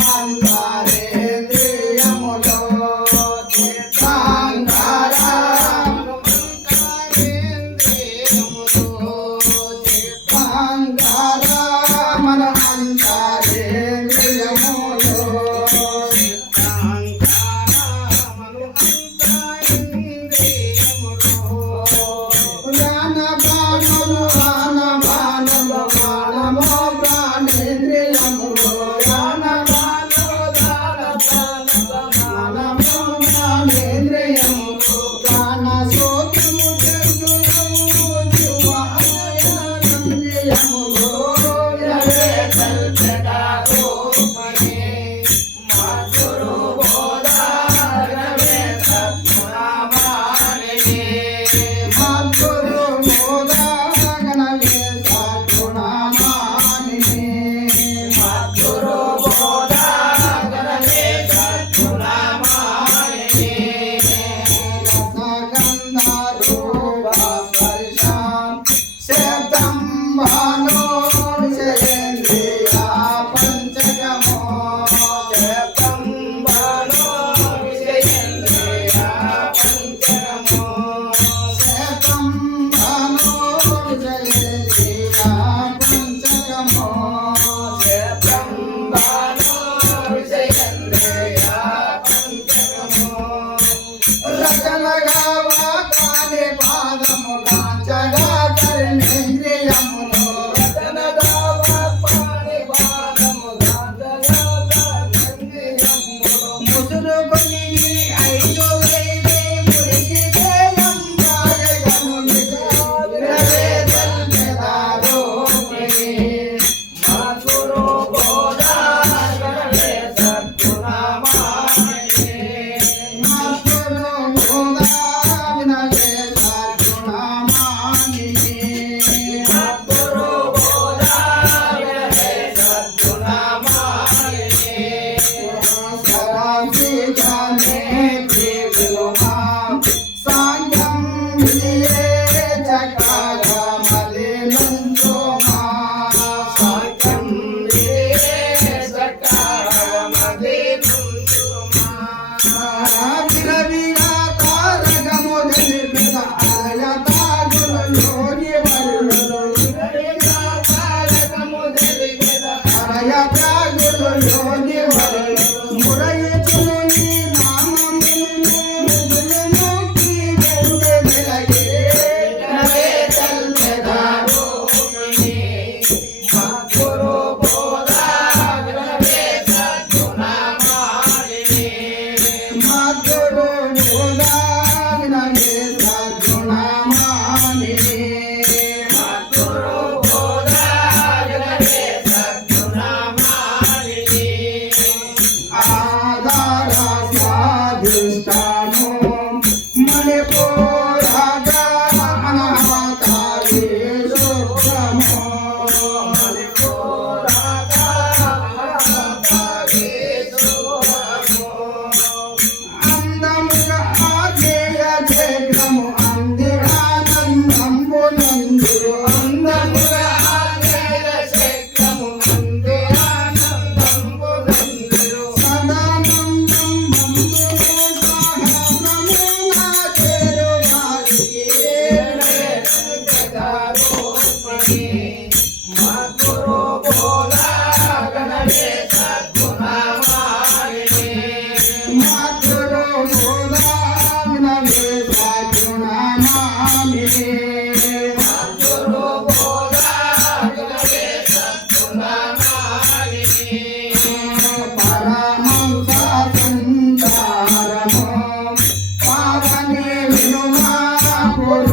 Allah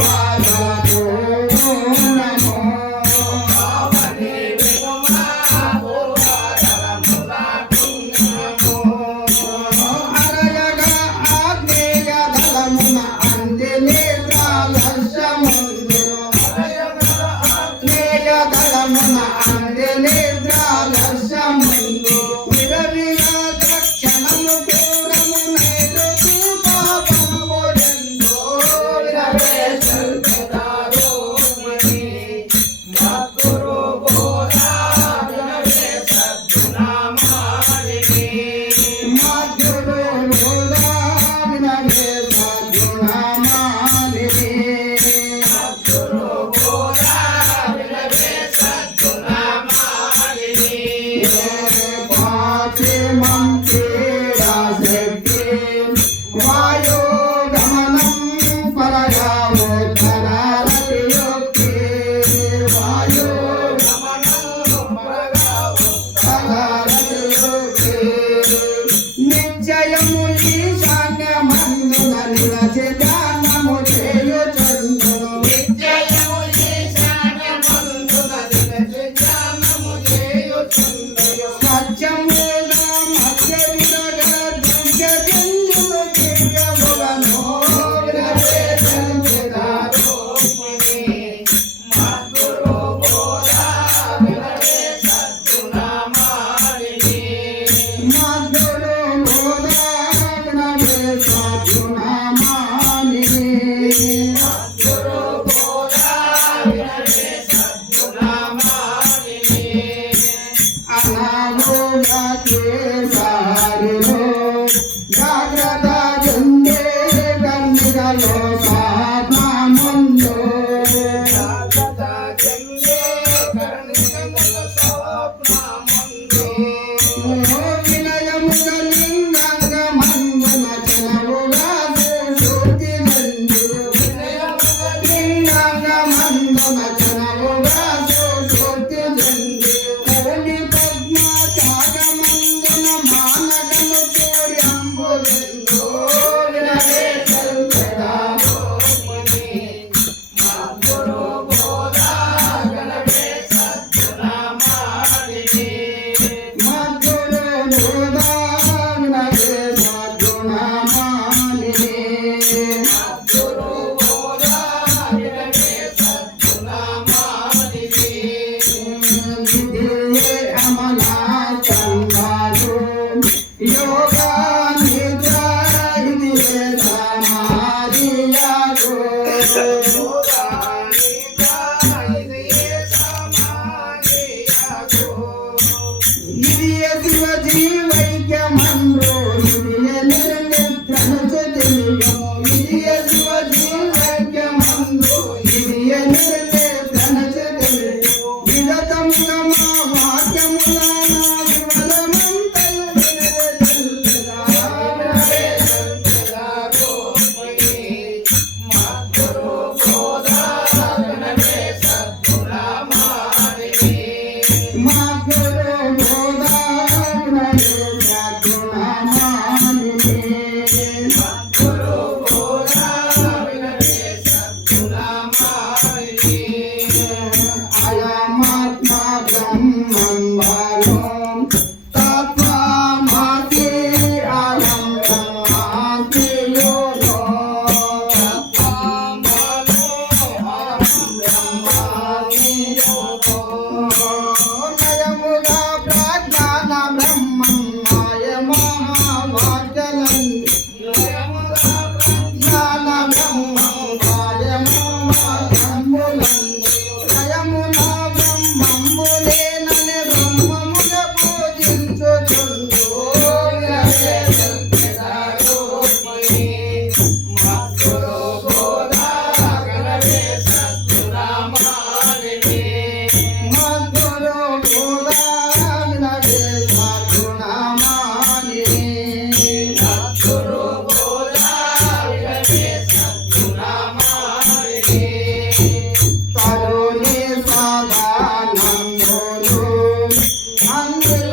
Bye. Oh. Alhamdulillah.